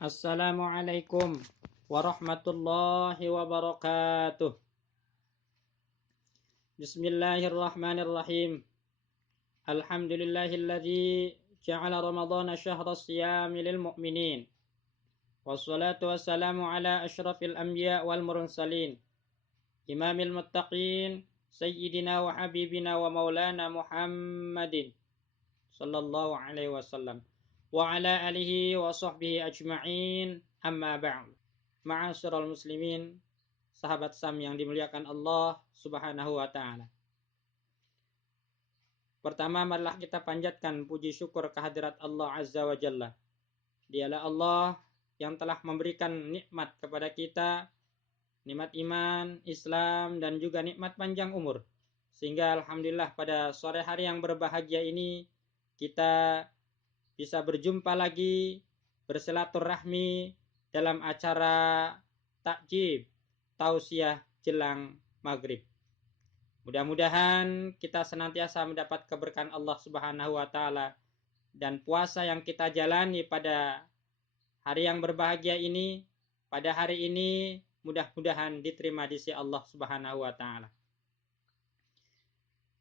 Assalamualaikum warahmatullahi wabarakatuh. Bismillahirrahmanirrahim. Alhamdulillahilladzi ja'ala ramadhana syahra siyami lil mu'minin. Wassalatu wassalamu ala asyrafil anbiya wal mursalin. Imamil muttaqin sayyidina wa habibina wa maulana Muhammadin sallallahu alaihi wasallam wa ala alihi wa sahbihi ajma'in, amma ba'd. Ma'asyiral muslimin, sahabat Sam yang dimuliakan Allah Subhanahu wa taala. Pertama, marilah kita panjatkan puji syukur kehadirat Allah Azza wa Jalla. Dialah Allah yang telah memberikan nikmat kepada kita, nikmat iman, Islam, dan juga nikmat panjang umur. Sehingga alhamdulillah pada sore hari yang berbahagia ini kita bisa berjumpa lagi, bersilaturahmi dalam acara takjib tausiah jelang maghrib. Mudah-mudahan kita senantiasa mendapat keberkahan Allah Subhanahu wa taala, dan puasa yang kita jalani pada hari yang berbahagia ini, pada hari ini mudah-mudahan diterima di sisi Allah Subhanahu wa taala.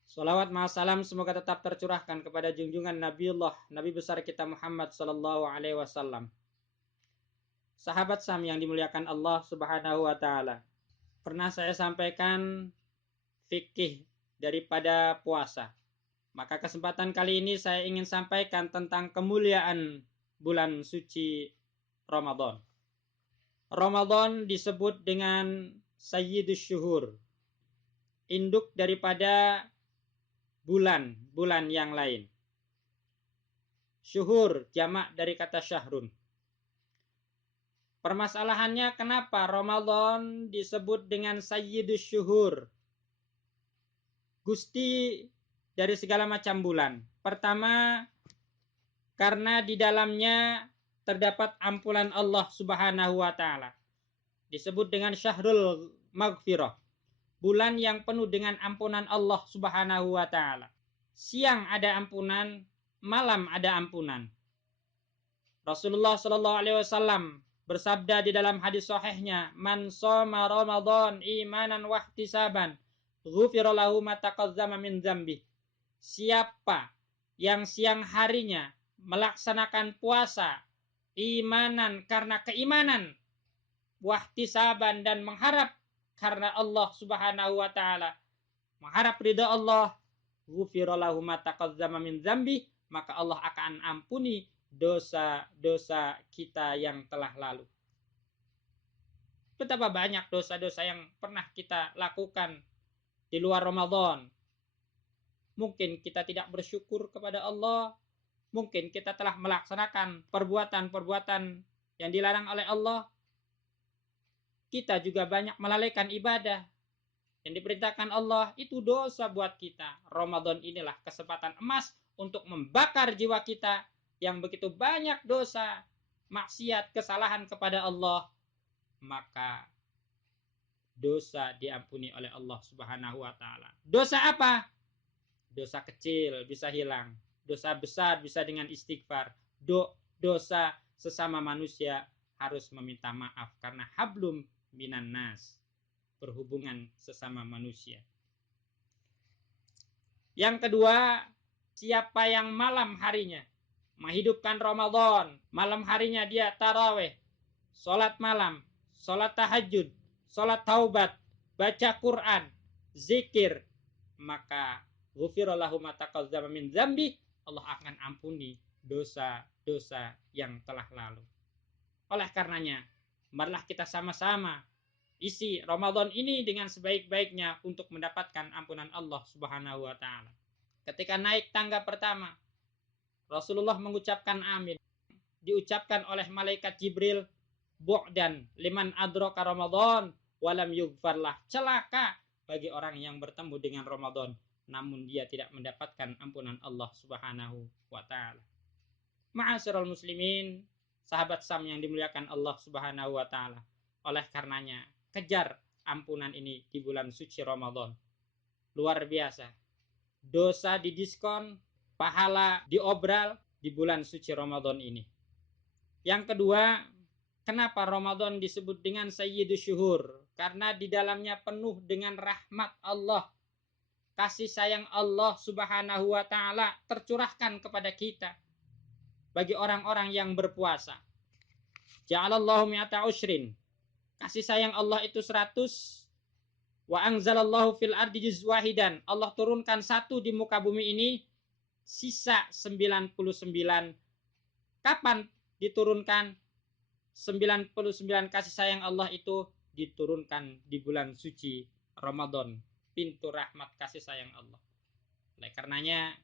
Salawat ma'asalam semoga tetap tercurahkan kepada junjungan Nabiullah, Nabi besar kita Muhammad sallallahu alaihi wasallam. Sahabat Sam yang dimuliakan Allah Subhanahu wa taala. Pernah saya sampaikan fikih daripada puasa. Maka kesempatan kali ini saya ingin sampaikan tentang kemuliaan bulan suci Ramadan. Ramadan disebut dengan Sayyidus Syuhur, induk daripada bulan-bulan yang lain. Syuhur jamak dari kata syahrun. Permasalahannya kenapa Ramadan disebut dengan Sayyidus Syuhur, gusti dari segala macam bulan? Pertama, karena di dalamnya terdapat ampunan Allah Subhanahu wa taala. Disebut dengan Syahrul Maghfirah, bulan yang penuh dengan ampunan Allah Subhanahu wa taala. Siang ada ampunan, malam ada ampunan. Rasulullah sallallahu alaihi wasallam bersabda di dalam hadis sahihnya, "Man shoma Ramadan imanan wa ihtisaban, ghufira lahu ma taqaddama min dzambi." Siapa yang siang harinya melaksanakan puasa imanan karena keimanan, wahtisaban dan mengharap karena Allah Subhanahu wa taala, mengharap ridha Allah, ghufira lahu ma taqaddama min dzambi, maka Allah akan ampuni dosa-dosa kita yang telah lalu. Betapa banyak dosa-dosa yang pernah kita lakukan di luar Ramadan. Mungkin kita tidak bersyukur kepada Allah, mungkin kita telah melaksanakan perbuatan-perbuatan yang dilarang oleh Allah. Kita juga banyak melalaikan ibadah yang diperintahkan Allah, itu dosa buat kita. Ramadan inilah kesempatan emas untuk membakar jiwa kita yang begitu banyak dosa, maksiat, kesalahan kepada Allah. Maka dosa diampuni oleh Allah Subhanahu wa taala. Dosa apa? Dosa kecil bisa hilang, dosa besar bisa dengan istighfar. Dosa sesama manusia harus meminta maaf karena hablum minan nas, berhubungan sesama manusia. Yang kedua, siapa yang malam harinya menghidupkan Ramadan, malam harinya dia tarawih, sholat malam, sholat tahajud, sholat taubat, baca Quran, zikir, maka ghufira lahu ma taqaddama min dzambi, Allah akan ampuni dosa-dosa yang telah lalu. Oleh karenanya, marilah kita sama-sama isi Ramadan ini dengan sebaik-baiknya untuk mendapatkan ampunan Allah Subhanahu wa taala. Ketika naik tangga pertama, Rasulullah mengucapkan amin. Diucapkan oleh malaikat Jibril, bu'dan liman adraka Ramadan walam yughfarlah. Celaka bagi orang yang bertemu dengan Ramadan namun dia tidak mendapatkan ampunan Allah Subhanahu wa taala. Ma'asyiral muslimin, sahabat Sam yang dimuliakan Allah Subhanahu wa taala. Oleh karenanya, kejar ampunan ini di bulan suci Ramadan. Luar biasa. Dosa didiskon, pahala diobral di bulan suci Ramadan ini. Yang kedua, Kenapa Ramadan disebut dengan Sayyidus Syuhur? Karena di dalamnya penuh dengan rahmat Allah. Kasih sayang Allah Subhanahu wa ta'ala tercurahkan kepada kita bagi orang-orang yang berpuasa. Ja'alallahu mi'ata usyrin. Kasih sayang Allah itu 100. Wa anzalallahu fil ardi juzwahidan. Allah turunkan 1 di muka bumi ini, sisa 99. Kapan diturunkan? 99 kasih sayang Allah itu diturunkan di bulan suci Ramadan, pintu rahmat kasih sayang Allah. Oleh karenanya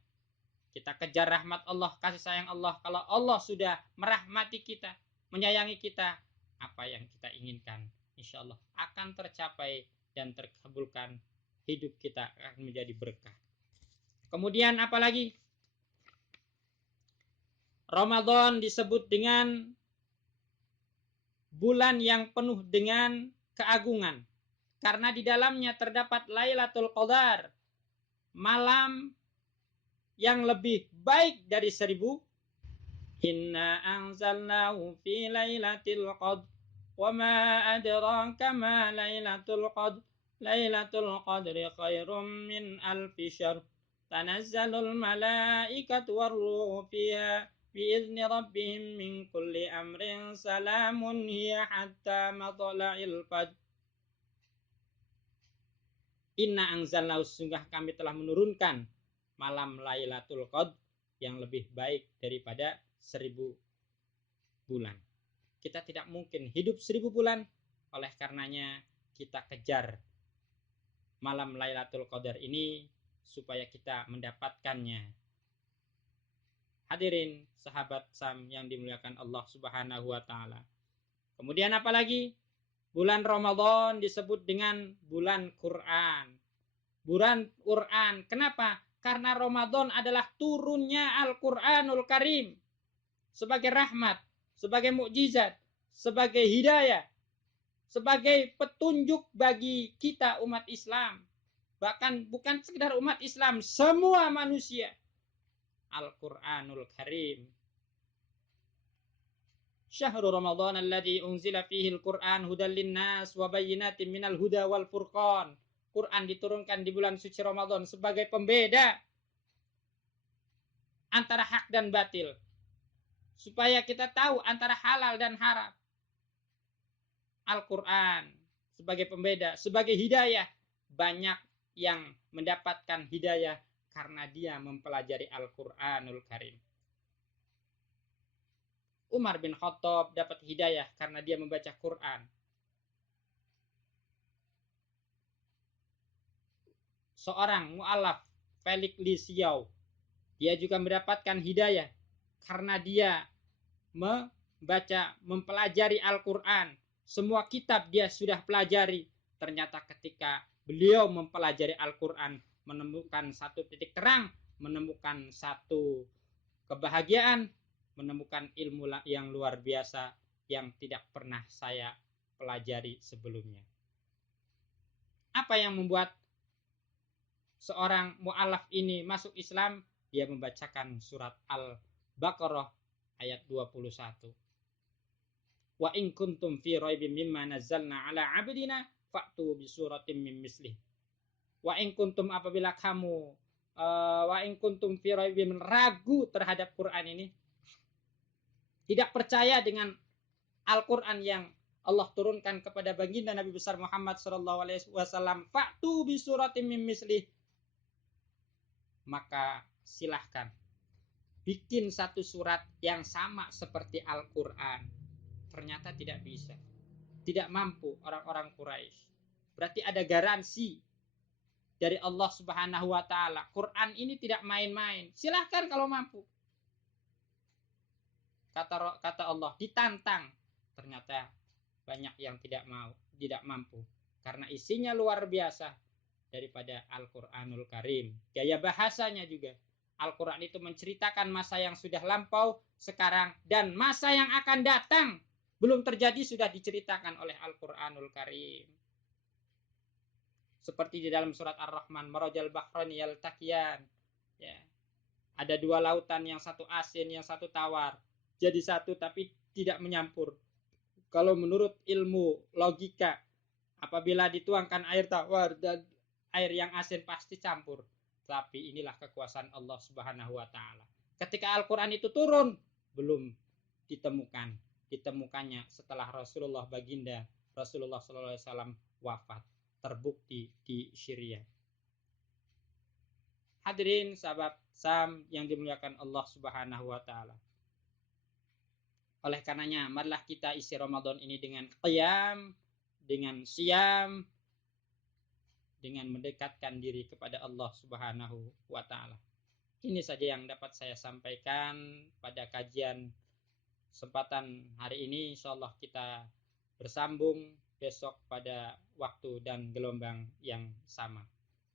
kita kejar rahmat Allah, kasih sayang Allah. Kalau Allah sudah merahmati kita, menyayangi kita, apa yang kita inginkan insya Allah akan tercapai dan terkabulkan. Hidup kita akan menjadi berkah. Kemudian apalagi? Ramadan disebut dengan bulan yang penuh dengan keagungan. Karena di dalamnya terdapat Lailatul Qadar, malam yang lebih baik dari 1000. Inna anzalnahu fi lailatul qadr wa ma adraka ma lailatul qadr. Lailatul qadri khairum min alfi syahr. Tanazzalul malaikatu warruhu fiha biizni rabbihim min kulli amrin salamun hiya hatta matla'il fajr. Inna anzalnahu, sungguh kami telah menurunkan malam Lailatul Qadr yang lebih baik daripada 1000 bulan. Kita tidak mungkin hidup 1000 bulan, oleh karenanya kita kejar malam Lailatul Qadar ini supaya kita mendapatkannya. Hadirin sahabat Sam yang dimuliakan Allah Subhanahu wa ta'ala. Kemudian apalagi? Bulan Ramadan disebut dengan bulan Quran. Bulan Quran. Kenapa? Karena Ramadan adalah turunnya Al-Quranul Karim. Sebagai rahmat, sebagai mukjizat, sebagai hidayah, sebagai petunjuk bagi kita umat Islam. Bahkan bukan sekedar umat Islam, semua manusia. Al-Quranul Karim. Syahrul Ramadan alladzi unzila fihi al-Quran hudal linnas wa bayyinatin minal huda wal furqan. Quran diturunkan di bulan suci Ramadan sebagai pembeda antara hak dan batil. Supaya kita tahu antara halal dan haram. Al-Quran sebagai pembeda, sebagai hidayah. Banyak yang mendapatkan hidayah karena dia mempelajari Al-Quranul Karim. Umar bin Khattab dapat hidayah karena dia membaca Quran. Seorang mu'alaf, Felix Lisiau, dia juga mendapatkan hidayah karena dia membaca, mempelajari Al-Quran. Semua kitab dia sudah pelajari. Ternyata ketika beliau mempelajari Al-Quran, menemukan satu titik terang, menemukan satu kebahagiaan, menemukan ilmu yang luar biasa yang tidak pernah saya pelajari sebelumnya. Apa yang membuat seorang mu'alaf ini masuk Islam? Dia membacakan surat Al-Baqarah ayat 21. Wa in kuntum fi raibin mimma nazzalna ala 'abdina fa'tu bi suratin min mislih. Wa in kuntum, apabila kamu wa in kuntum fi raibin, ragu terhadap Quran ini, tidak percaya dengan Al-Quran yang Allah turunkan kepada baginda Nabi besar Muhammad sallallahu alaihi wasallam, fa'tu bi suratin min mislih, maka silahkan bikin satu surat yang sama seperti Al-Quran. Ternyata tidak bisa, tidak mampu orang-orang Quraisy. Berarti ada garansi dari Allah Subhanahu wa ta'ala. Quran ini tidak main-main. Silahkan kalau mampu. Kata Allah, ditantang. Ternyata banyak yang tidak mau, tidak mampu. Karena isinya luar biasa daripada Al-Quranul Karim. Gaya bahasanya juga. Al-Quran itu menceritakan masa yang sudah lampau, sekarang, dan masa yang akan datang. Belum terjadi sudah diceritakan oleh Al-Quranul Karim. Seperti di dalam surat Ar-Rahman, marajal bahrani yaltaqiyan. Ya. Ada dua lautan, yang satu asin, yang satu tawar. Jadi satu tapi tidak menyampur. Kalau menurut ilmu logika, apabila dituangkan air tawar dan air yang asin pasti campur. Tapi inilah kekuasaan Allah Subhanahu wa taala. Ketika Al-Qur'an itu turun, belum ditemukan. Ditemukannya setelah Rasulullah baginda Rasulullah sallallahu alaihi wasallam wafat, terbukti di Syria. Hadirin sahabat Sam yang dimuliakan Allah Subhanahu wa taala. Oleh karenanya, marilah kita isi Ramadan ini dengan qiyam, dengan siam, dengan mendekatkan diri kepada Allah Subhanahu wa taala. Ini saja yang dapat saya sampaikan pada kajian kesempatan hari ini. Insyaallah kita bersambung besok pada waktu dan gelombang yang sama.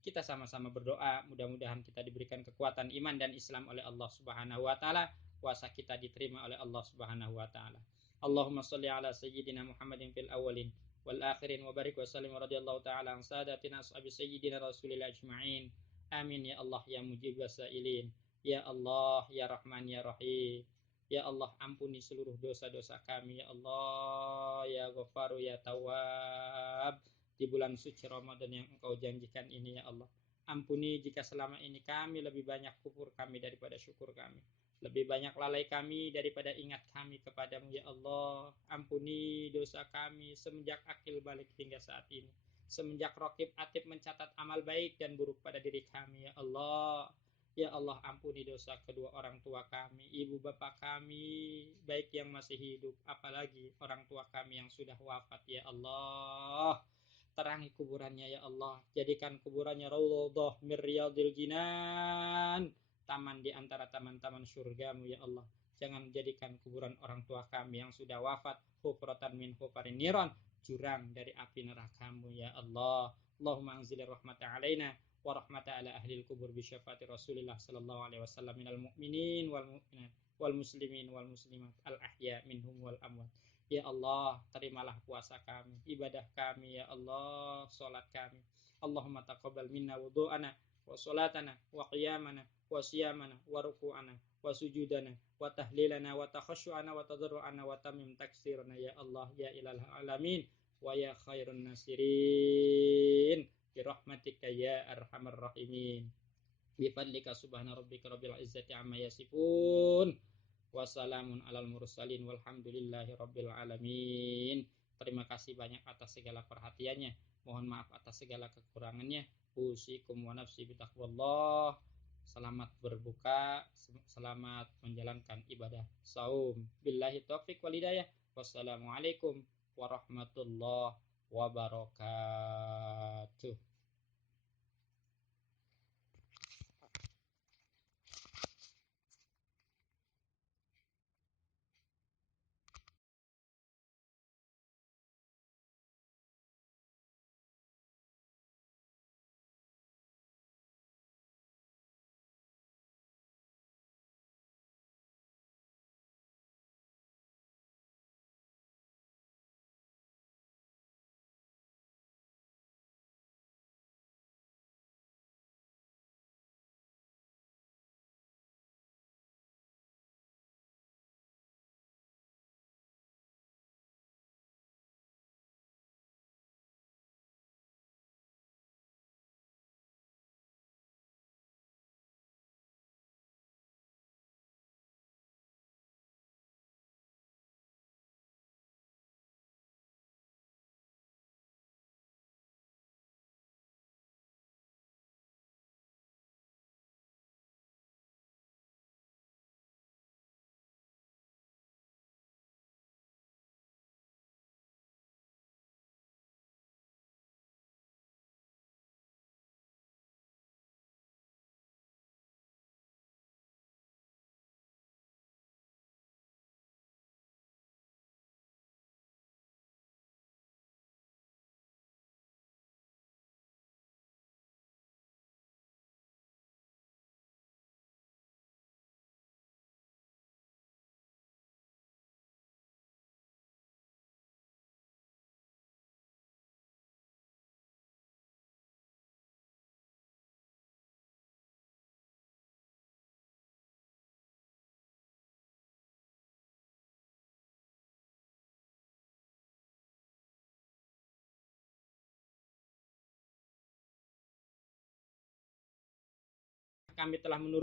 Kita sama-sama berdoa, mudah-mudahan kita diberikan kekuatan iman dan Islam oleh Allah Subhanahu wa taala, puasa kita diterima oleh Allah Subhanahu wa taala. Allahumma shalli ala sayyidina Muhammadin fil awwalin wal akhirin wa barik wa sallim radhiyallahu taala an sadatina ashabi sayyidina rasulillah ajma'in. Amin ya Allah ya mujib wasailin. Ya Allah ya Rahman ya Rahim. Ya Allah ampuni seluruh dosa-dosa kami. Ya Allah ya Ghafaru ya Tawwab. Di bulan suci Ramadan yang Engkau janjikan ini ya Allah. Ampuni jika selama ini kami lebih banyak kufur kami daripada syukur kami. Lebih banyak lalai kami daripada ingat kami kepadamu ya Allah. Ampuni dosa kami semenjak akil balik hingga saat ini. Semenjak Raqib Atid mencatat amal baik dan buruk pada diri kami ya Allah. Ya Allah ampuni dosa kedua orang tua kami, ibu bapak kami, baik yang masih hidup, apalagi orang tua kami yang sudah wafat ya Allah. Terangi kuburannya ya Allah, jadikan kuburannya raudhah min riyadil jinan, taman di antara taman-taman surgamu ya Allah. Jangan jadikan kuburan orang tua kami yang sudah wafat hufratan min hufarin niran, jurang dari api nerakamu ya Allah. Allahumma anzilir rahmata alaina wa rahmata ala ahlil kubur bi syafaati Rasulillah sallallahu alaihi wasallam minal mu'minin wal mu'minat wal muslimin wal muslimat al ahya minhum wal amwat. Ya Allah, terimalah puasa kami, ibadah kami ya Allah, salat kami. Allahumma taqabbal minna wudu'ana wa salatana wa qiyamana wa siyamana wa ruku'ana wa sujudana wa tahlilana wa takhasyu'ana wa tadarru'ana wa tamim taksirana ya Allah ya ilal alamin wa ya khairun nasirin bi rahmatika ya arhamar rahimin. Bi fadlika subhana rabbika rabbil izzati amma yasifun. Wassalamun alal mursalin walhamdulillahi rabbil alamin. Terima kasih banyak atas segala perhatiannya. Mohon maaf atas segala kekurangannya. Usikum wa nafsi bitaqwallah. Selamat berbuka, selamat menjalankan ibadah saum. Billahi taufik wal hidayah. Wassalamualaikum warahmatullahi wabarakatuh. kami telah menurunkan